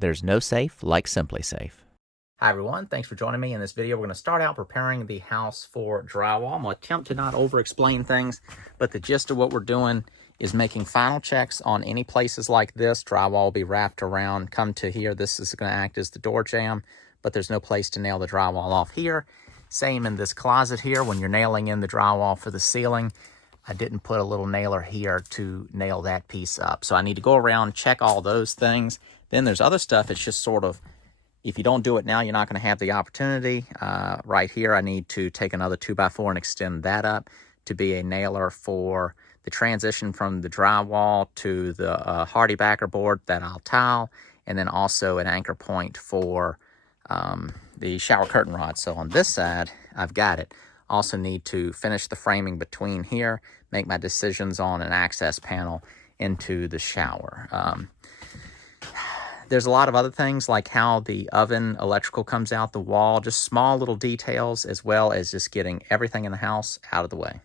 There's no safe like Simply Safe. Hi everyone, thanks for joining me in this video. We're going to start out preparing the house for drywall. I'm going to attempt to not over-explain things, but the gist of what we're doing is making final checks on any places like this. Drywall will be wrapped around, come to here. This is going to act as the door jamb, but there's no place to nail the drywall off here. Same in this closet here. When you're nailing in the drywall for the ceiling, I didn't put a little nailer here to nail that piece up. So I need to go around, check all those things. Then there's other stuff. It's just sort of, if you don't do it now, you're not going to have the opportunity. Right here, I need to take another 2x4 and extend that up to be a nailer for the transition from the drywall to the hardibacker board that I'll tile, and then also an anchor point for the shower curtain rod. So on this side, I've got it. Also need to finish the framing between here, make my decisions on an access panel into the shower. There's a lot of other things like how the oven electrical comes out the wall, just small little details, as well as just getting everything in the house out of the way.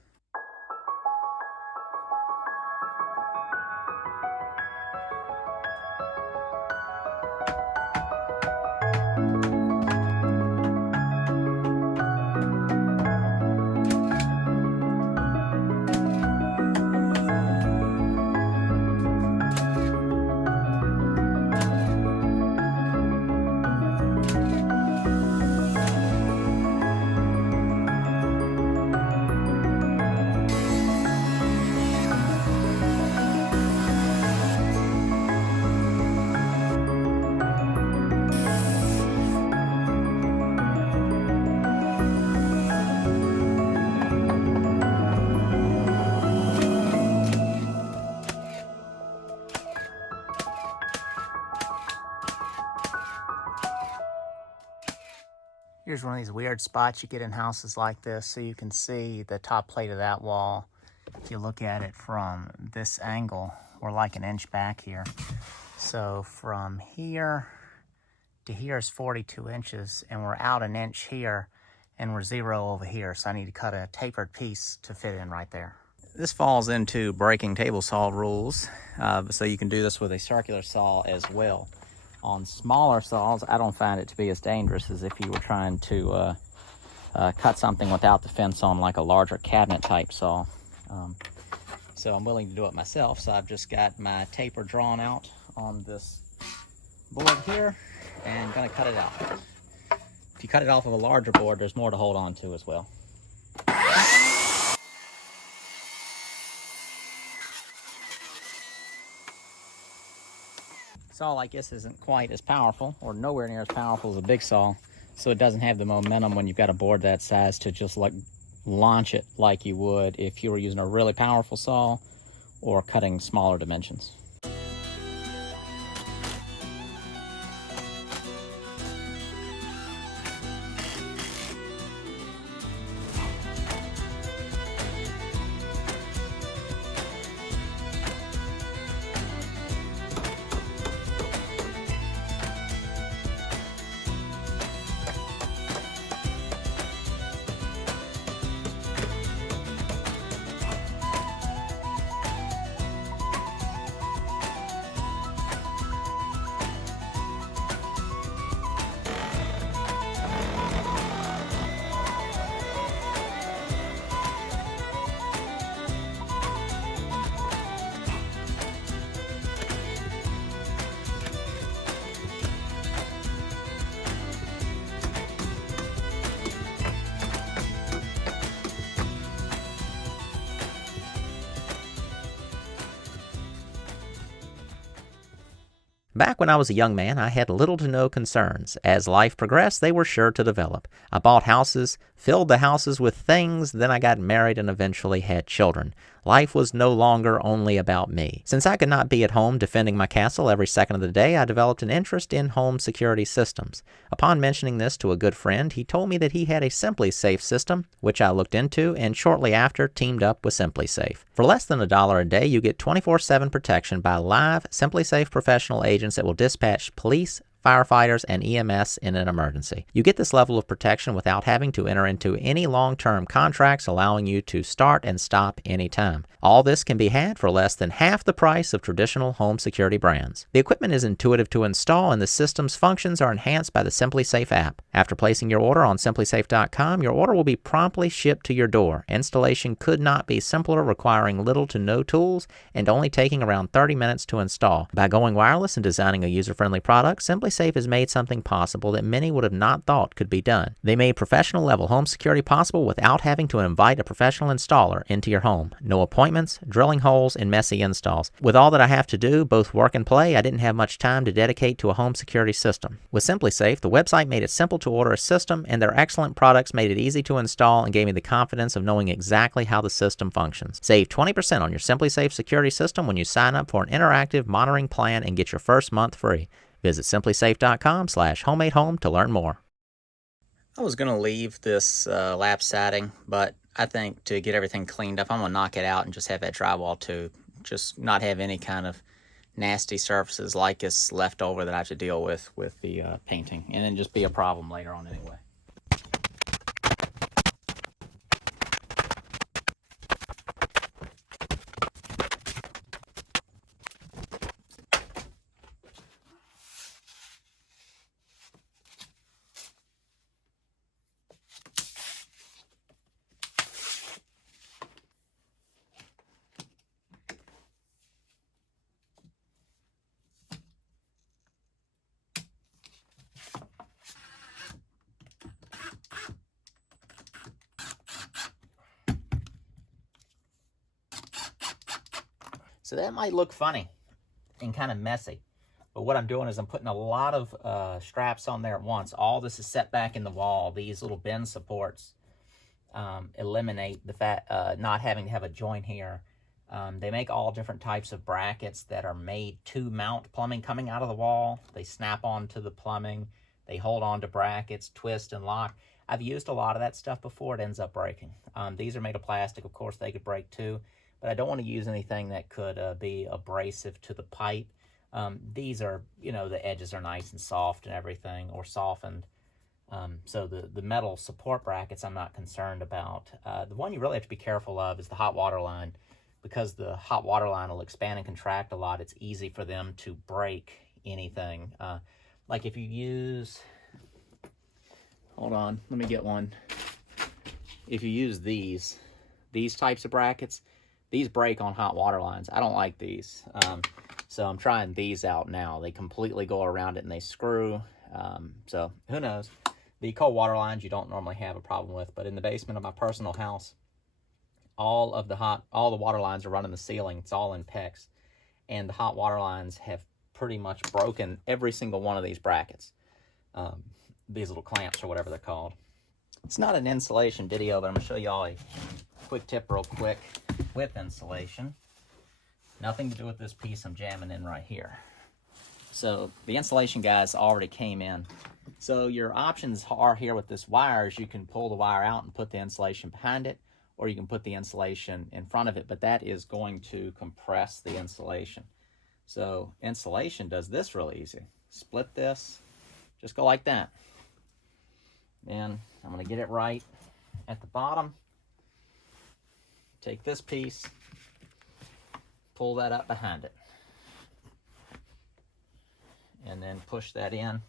Here's one of these weird spots you get in houses like this, so you can see the top plate of that wall. If you look at it from this angle, we're like an inch back here. So from here to here is 42 inches, and we're out an inch here, and we're 0 over here. So I need to cut a tapered piece to fit in right there. This falls into breaking table saw rules, so you can do this with a circular saw as well. On smaller saws, I don't find it to be as dangerous as if you were trying to cut something without the fence on, like a larger cabinet type saw. So I'm willing to do it myself. So I've just got my taper drawn out on this board here and gonna cut it out. If you cut it off of a larger board, there's more to hold on to as well. Saw like this isn't quite as powerful, or nowhere near as powerful as a big saw, so it doesn't have the momentum when you've got a board that size to just like launch it like you would if you were using a really powerful saw or cutting smaller dimensions. Back when I was a young man, I had little to no concerns. As life progressed, they were sure to develop. I bought houses, filled the houses with things, then I got married and eventually had children. Life was no longer only about me. Since I could not be at home defending my castle every second of the day, I developed an interest in home security systems. Upon mentioning this to a good friend, he told me that he had a Simply Safe system, which I looked into and shortly after teamed up with Simply Safe. For less than $1 a day, you get 24/7 protection by live Simply Safe professional agents that will dispatch police, firefighters, and EMS in an emergency. You get this level of protection without having to enter into any long-term contracts allowing you to start and stop anytime. All this can be had for less than half the price of traditional home security brands. The equipment is intuitive to install, and the system's functions are enhanced by the SimpliSafe app. After placing your order on SimpliSafe.com, your order will be promptly shipped to your door. Installation could not be simpler, requiring little to no tools and only taking around 30 minutes to install. By going wireless and designing a user-friendly product, SimpliSafe has made something possible that many would have not thought could be done. They made professional-level home security possible without having to invite a professional installer into your home. No appointments, drilling holes, and messy installs. With all that I have to do, both work and play, I didn't have much time to dedicate to a home security system. With SimpliSafe, the website made it simple to order a system, and their excellent products made it easy to install and gave me the confidence of knowing exactly how the system functions. Save 20% on your SimpliSafe security system when you sign up for an interactive monitoring plan and get your first month free. Visit SimpliSafe.com/HomemadeHome to learn more. I was going to leave this lap siding, but I think to get everything cleaned up, I'm going to knock it out and just have that drywall too. Just not have any kind of nasty surfaces like this left over that I have to deal with the painting, and then just be a problem later on anyway. So that might look funny and kind of messy, but what I'm doing is I'm putting a lot of straps on there at once. All this is set back in the wall. These little bend supports eliminate the fact not having to have a joint here. They make all different types of brackets that are made to mount plumbing coming out of the wall. They snap onto the plumbing. They hold on to brackets, twist and lock. I've used a lot of that stuff before. It ends up breaking. These are made of plastic. Of course, they could break too, but I don't want to use anything that could be abrasive to the pipe. These are, the edges are nice and soft and everything, or softened. So the metal support brackets I'm not concerned about. The one you really have to be careful of is the hot water line. Because the hot water line will expand and contract a lot, it's easy for them to break anything. Like if you use, hold on, let me get one. If you use these types of brackets, these break on hot water lines. I don't like these. So I'm trying these out now. They completely go around it and they screw. So who knows? The cold water lines you don't normally have a problem with, but in the basement of my personal house, all the water lines are running the ceiling. It's all in PEX, and the hot water lines have pretty much broken every single one of these brackets. These little clamps or whatever they're called. It's not an insulation video, but I'm gonna show y'all a quick tip real quick with insulation. Nothing to do with this piece I'm jamming in right here. So the insulation guys already came in. So your options are here with this wire is you can pull the wire out and put the insulation behind it, or you can put the insulation in front of it, but that is going to compress the insulation. So insulation does this real easy. Split this, just go like that. Then I'm gonna get it right at the bottom. Take this piece, pull that up behind it, and then push that in.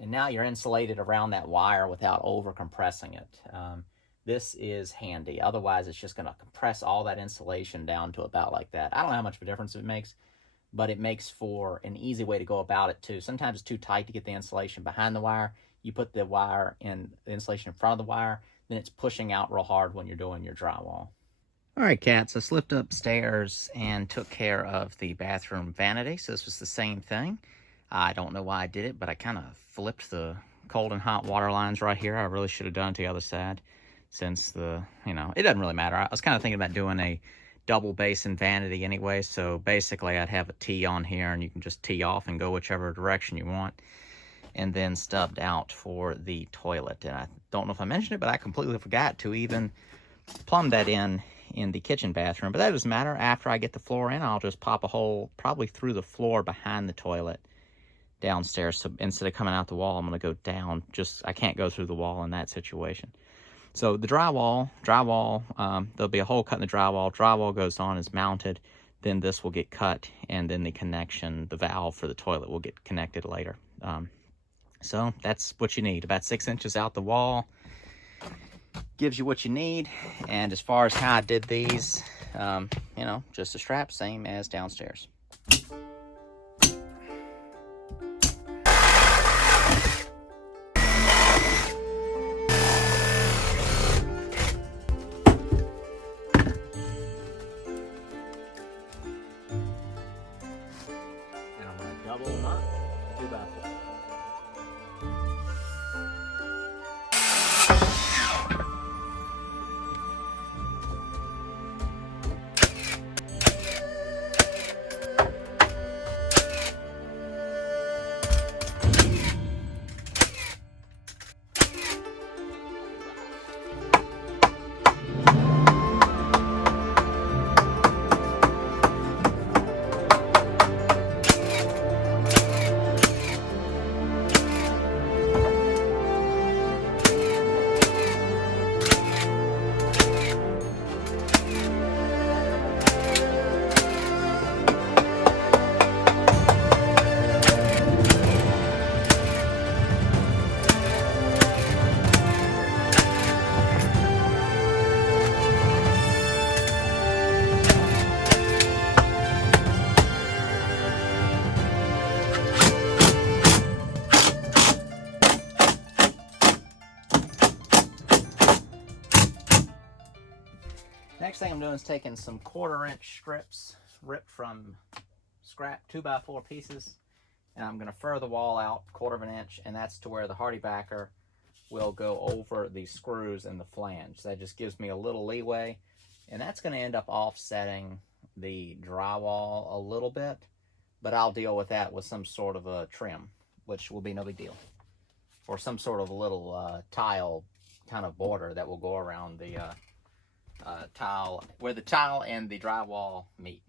And now you're insulated around that wire without over compressing it. This is handy. Otherwise, it's just gonna compress all that insulation down to about like that. I don't know how much of a difference it makes, but it makes for an easy way to go about it too. Sometimes it's too tight to get the insulation behind the wire. You put the wire in, the insulation in front of the wire, then it's pushing out real hard when you're doing your drywall. All right, cats, I slipped upstairs and took care of the bathroom vanity. So this was the same thing. I don't know why I did it, but I kind of flipped the cold and hot water lines right here. I really should have done it to the other side, since it doesn't really matter. I was kind of thinking about doing a double basin vanity anyway, so basically I'd have a T on here and you can just tee off and go whichever direction you want, and then stubbed out for the toilet. And I don't know if I mentioned it, but I completely forgot to even plumb that in in the kitchen bathroom. But that doesn't matter. After I get the floor in, I'll just pop a hole probably through the floor behind the toilet downstairs. So instead of coming out the wall, I'm going to go down. I can't go through the wall in that situation. So the drywall, there'll be a hole cut in the drywall. Drywall goes on, is mounted. Then this will get cut, and then the valve for the toilet will get connected later. So that's what you need. About 6 inches out the wall gives you what you need. And as far as how I did these, you know, just a strap, same as downstairs. Double them up, 2x4. Next thing I'm doing is taking some 1/4-inch strips ripped from scrap 2x4 pieces, and I'm going to fur the wall out 1/4 inch, and that's to where the hardibacker will go over the screws and the flange. So that just gives me a little leeway, and that's going to end up offsetting the drywall a little bit, but I'll deal with that with some sort of a trim, which will be no big deal, or some sort of a little tile kind of border that will go around the tile, where the tile and the drywall meet.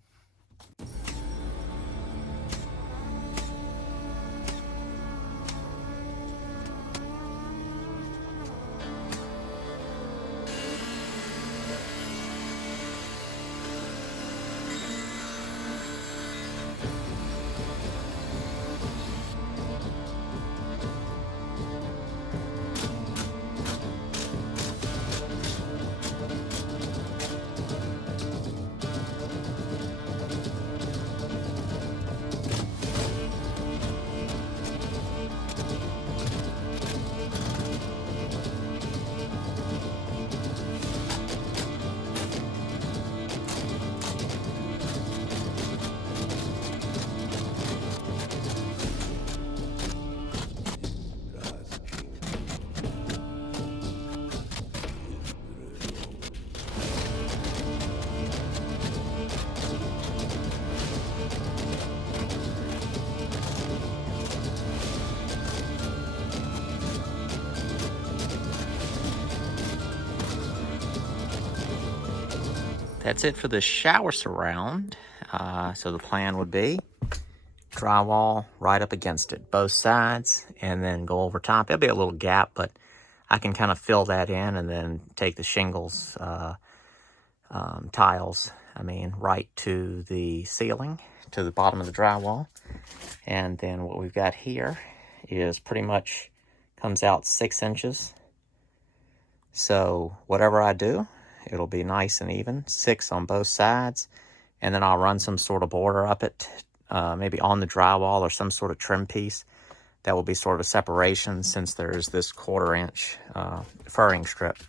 That's it for the shower surround. So the plan would be drywall right up against it, both sides, and then go over top. There'll be a little gap, but I can kind of fill that in and then take the shingles, tiles, right to the ceiling, to the bottom of the drywall. And then what we've got here is pretty much comes out 6 inches. So whatever I do, it'll be nice and even, 6 on both sides, and then I'll run some sort of border up it, maybe on the drywall or some sort of trim piece. That will be sort of a separation since there's this 1/4 inch furring strip.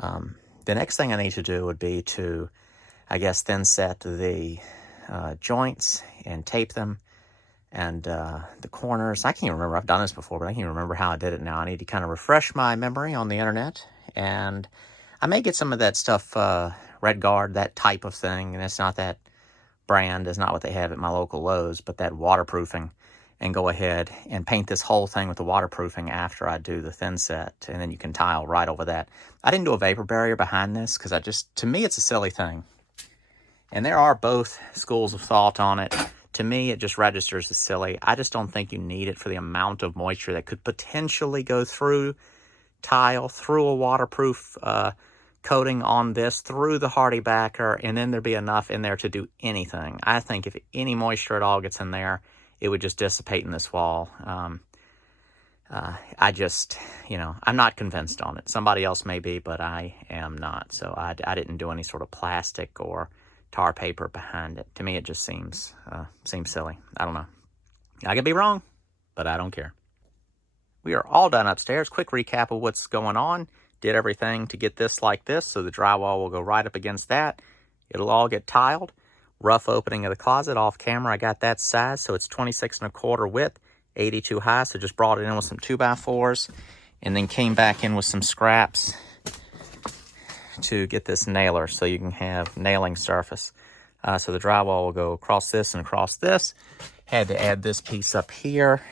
The next thing I need to do would be to, I guess, thin set the joints and tape them, and the corners. I can't remember, I've done this before, but I can't remember how I did it now. I need to kind of refresh my memory on the internet, and I may get some of that stuff, Red Guard, that type of thing, and it's not that brand, is not what they have at my local Lowe's, but that waterproofing. and go ahead and paint this whole thing with the waterproofing after I do the thin set, and then you can tile right over that. I didn't do a vapor barrier behind this because to me, it's a silly thing. And there are both schools of thought on it. To me, it just registers as silly. I just don't think you need it for the amount of moisture that could potentially go through tile, through a waterproof coating on this, through the hardibacker, and then there'd be enough in there to do anything. I think if any moisture at all gets in there, it would just dissipate in this wall. I just, I'm not convinced on it. Somebody else may be, but I am not. So I didn't do any sort of plastic or tar paper behind it. To me, it just seems silly. I don't know. I could be wrong, but I don't care. We are all done upstairs. Quick recap of what's going on. Did everything to get this like this, so the drywall will go right up against that. It'll all get tiled. Rough opening of the closet off camera. I got that size, so it's 26¼ width, 82 high, so just brought it in with some 2x4s, and then came back in with some scraps to get this nailer so you can have nailing surface. So the drywall will go across this and across this. Had to add this piece up here.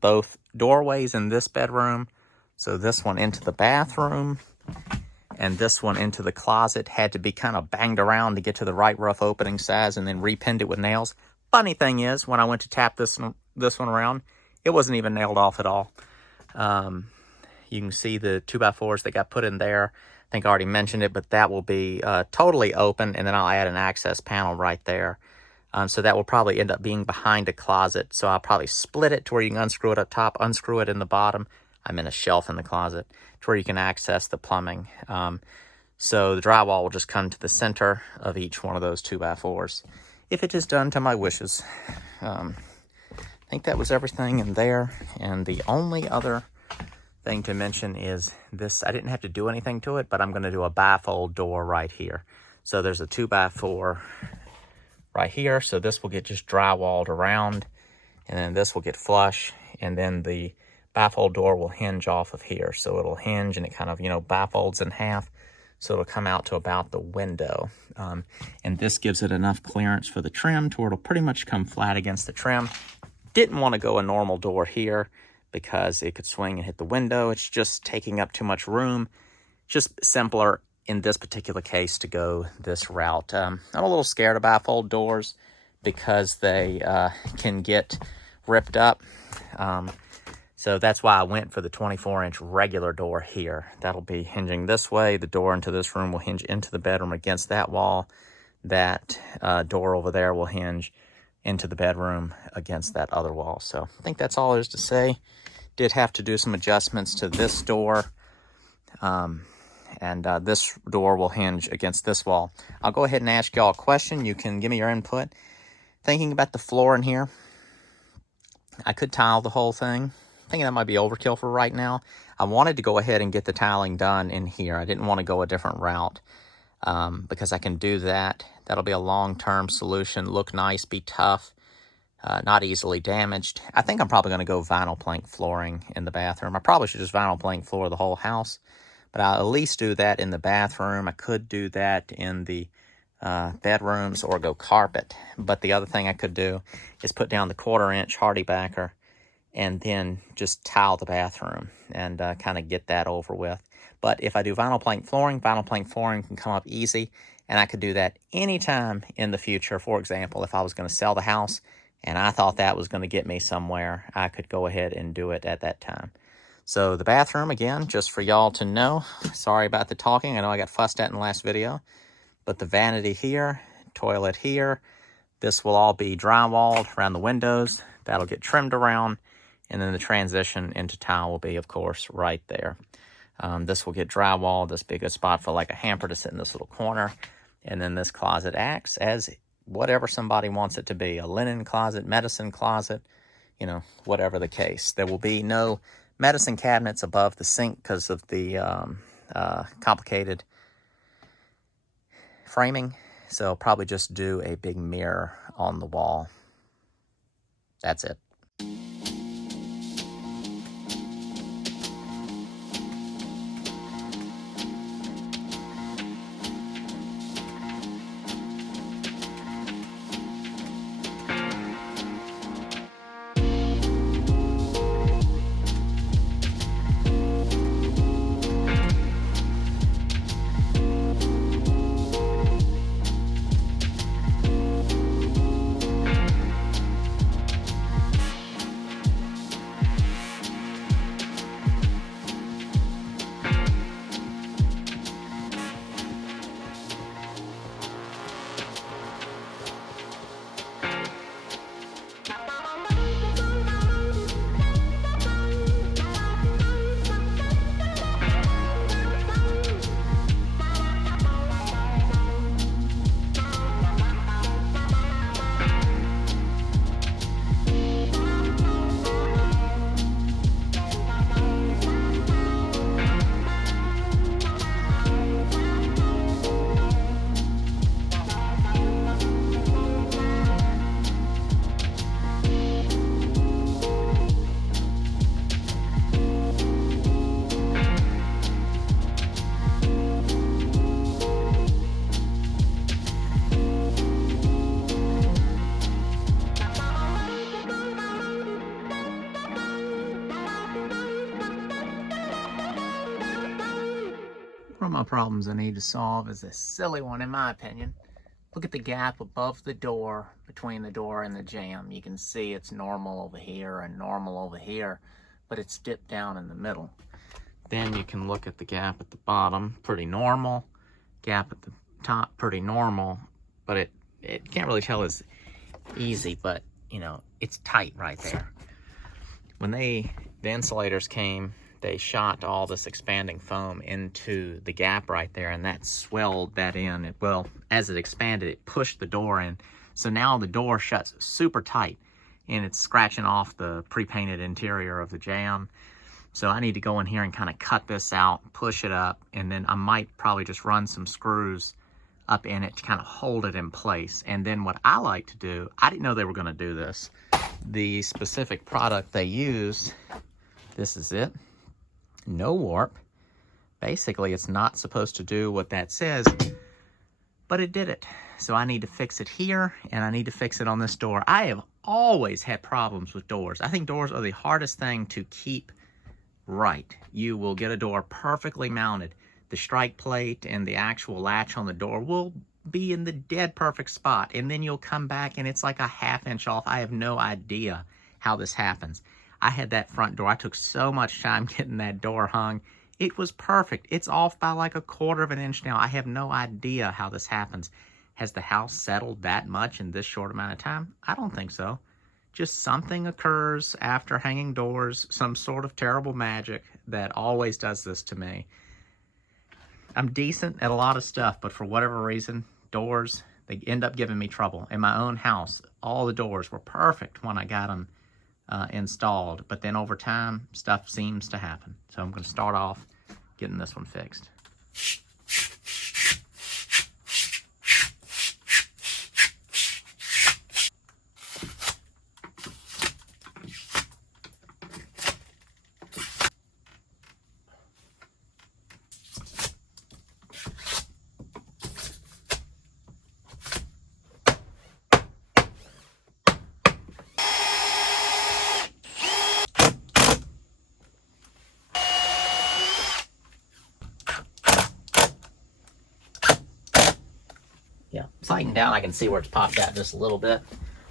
Both doorways in this bedroom. So this one into the bathroom and this one into the closet had to be kind of banged around to get to the right rough opening size and then repinned it with nails. Funny thing is, when I went to tap this one around, it wasn't even nailed off at all. You can see the 2x4s that got put in there. I think I already mentioned it, but that will be totally open, and then I'll add an access panel right there. So that will probably end up being behind a closet. So I'll probably split it to where you can unscrew it up top, unscrew it in the bottom. I'm in a shelf in the closet to where you can access the plumbing. So the drywall will just come to the center of each one of those 2x4s. If it is done to my wishes. I think that was everything in there. And the only other thing to mention is this. I didn't have to do anything to it, but I'm going to do a bifold door right here. So there's a 2x4 right here. So this will get just drywalled around, and then this will get flush, and then the bifold door will hinge off of here. So it'll hinge and it kind of, bifolds in half. So it'll come out to about the window. And this gives it enough clearance for the trim to where it'll pretty much come flat against the trim. Didn't want to go a normal door here because it could swing and hit the window. It's just taking up too much room. Just simpler in this particular case to go this route. I'm a little scared of bifold doors because they can get ripped up. So that's why I went for the 24-inch regular door here. That'll be hinging this way. The door into this room will hinge into the bedroom against that wall. That door over there will hinge into the bedroom against that other wall. So I think that's all there is to say. Did have to do some adjustments to this door. And this door will hinge against this wall. I'll go ahead and ask y'all a question. You can give me your input. Thinking about the floor in here, I could tile the whole thing. Thinking that might be overkill for right now. I wanted to go ahead and get the tiling done in here. I didn't want to go a different route because I can do that. That'll be a long-term solution. Look nice, be tough, not easily damaged. I think I'm probably going to go vinyl plank flooring in the bathroom. I probably should just vinyl plank floor the whole house, but I'll at least do that in the bathroom. I could do that in the bedrooms or go carpet. But the other thing I could do is put down the 1/4-inch hardibacker and then just tile the bathroom and kind of get that over with. But if I do vinyl plank flooring can come up easy, and I could do that anytime in the future. For example, if I was going to sell the house and I thought that was going to get me somewhere, I could go ahead and do it at that time. So the bathroom, again, just for y'all to know, sorry about the talking. I know I got fussed at in the last video, but the vanity here, toilet here, this will all be drywalled around the windows. That'll get trimmed around. And then the transition into tile will be, of course, right there. This will get drywalled. This be a good spot for like a hamper to sit in this little corner. And then this closet acts as whatever somebody wants it to be. A linen closet, medicine closet, whatever the case. There will be no medicine cabinets above the sink because of the complicated framing. So I'll probably just do a big mirror on the wall. That's it. my problems I need to solve is a silly one, in my opinion. Look at the gap above the door, between the door and the jamb. You can see it's normal over here and normal over here, but it's dipped down in the middle. Then you can look at the gap at the bottom, pretty normal. Gap at the top, pretty normal, but it can't really tell as easy, but you know, it's tight right there. When the insulators came, they shot all this expanding foam into the gap right there, and that swelled that in. Well, as it expanded, it pushed the door in. So now the door shuts super tight, and it's scratching off the pre-painted interior of the jamb. So I need to go in here and kind of cut this out, push it up, and then I might probably just run some screws up in it to kind of hold it in place. And then what I like to do, I didn't know they were going to do this. The specific product they use, this is it. No warp. Basically, it's not supposed to do what that says, but it did it. So I need to fix it here, and I need to fix it on this door. I have always had problems with doors. I think doors are the hardest thing to keep right. You will get a door perfectly mounted. The strike plate and the actual latch on the door will be in the dead perfect spot, and then you'll come back and it's like a ½ inch off. I have no idea how this happens. I had that front door. I took so much time getting that door hung. It was perfect. It's off by like 1/4 inch now. I have no idea how this happens. Has the house settled that much in this short amount of time? I don't think so. Just something occurs after hanging doors, some sort of terrible magic that always does this to me. I'm decent at a lot of stuff, but for whatever reason, doors, they end up giving me trouble. In my own house, all the doors were perfect when I got them installed, but then over time, stuff seems to happen. So I'm going to start off getting this one fixed. Yeah, sighting down, I can see where it's popped out just a little bit.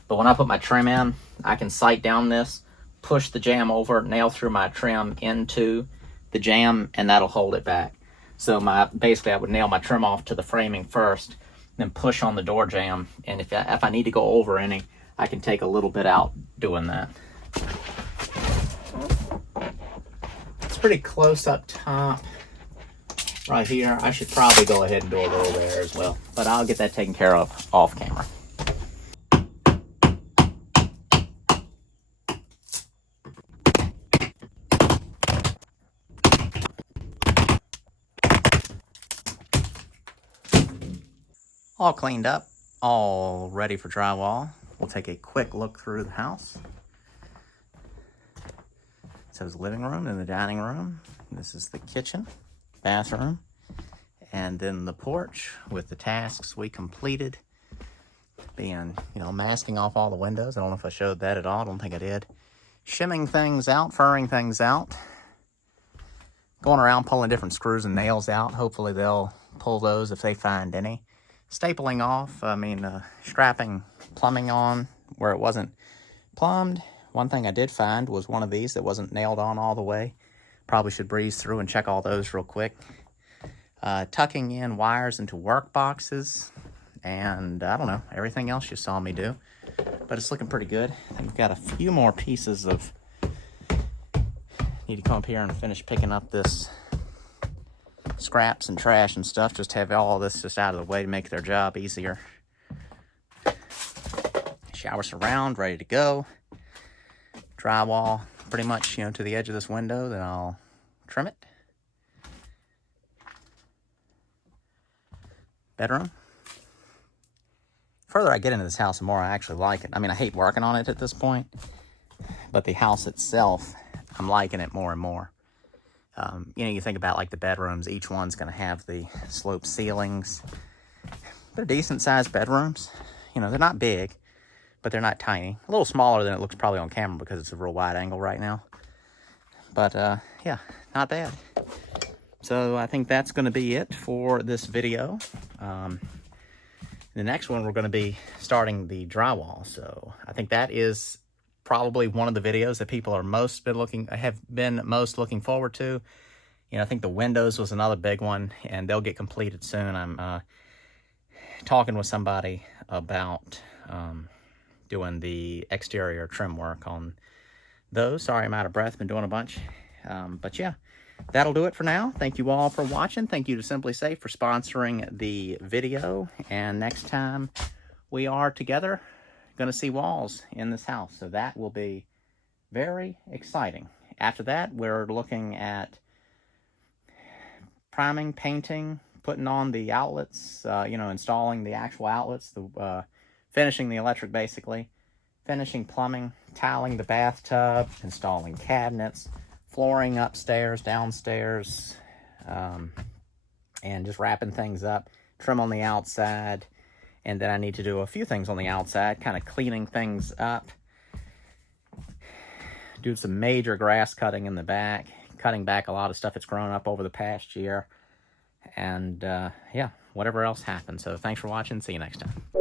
But when I put my trim in, I can sight down this, push the jamb over, nail through my trim into the jamb, and that'll hold it back. So basically I would nail my trim off to the framing first, then push on the door jamb. And if I need to go over any, I can take a little bit out doing that. It's pretty close up top. Right here, I should probably go ahead and do a little there as well, but I'll get that taken care of off camera. All cleaned up, all ready for drywall. We'll take a quick look through the house. It says living room and the dining room. This is the kitchen, bathroom, and then the porch with the tasks we completed, being, masking off all the windows. I don't know if I showed that at all. I don't think I did. Shimming things out, furring things out, going around pulling different screws and nails out. Hopefully they'll pull those if they find any. Stapling off, strapping plumbing on where it wasn't plumbed. One thing I did find was one of these that wasn't nailed on all the way. Probably should breeze through and check all those real quick. Tucking in wires into work boxes, and I don't know, everything else you saw me do. But it's looking pretty good. I think we've got a few more pieces of... Need to come up here and finish picking up this scraps and trash and stuff. Just have all this just out of the way to make their job easier. Shower surround, ready to go. Drywall pretty much, to the edge of this window, then I'll trim it. Bedroom. The further I get into this house, the more I actually like it. I hate working on it at this point, but the house itself, I'm liking it more and more. You think about like the bedrooms, each one's going to have the sloped ceilings. They're decent sized bedrooms. They're not big, but they're not tiny. A little smaller than it looks probably on camera because it's a real wide angle right now. But yeah, not bad. So I think that's going to be it for this video. The next one, we're going to be starting the drywall. So I think that is probably one of the videos that people are have been most looking forward to. You know, I think the windows was another big one, and they'll get completed soon. I'm talking with somebody about doing the exterior trim work on those. Sorry, I'm out of breath. Been doing a bunch. But yeah, that'll do it for now. Thank you all for watching. Thank you to Simply Safe for sponsoring the video. And next time we are together, going to see walls in this house. So that will be very exciting. After that, we're looking at priming, painting, putting on the outlets, you know, installing the actual outlets, finishing the electric basically, finishing plumbing, tiling the bathtub, installing cabinets, flooring upstairs, downstairs, and just wrapping things up, trim on the outside, and then I need to do a few things on the outside, kind of cleaning things up, do some major grass cutting in the back, cutting back a lot of stuff that's grown up over the past year, and yeah, whatever else happens. So thanks for watching. See you next time.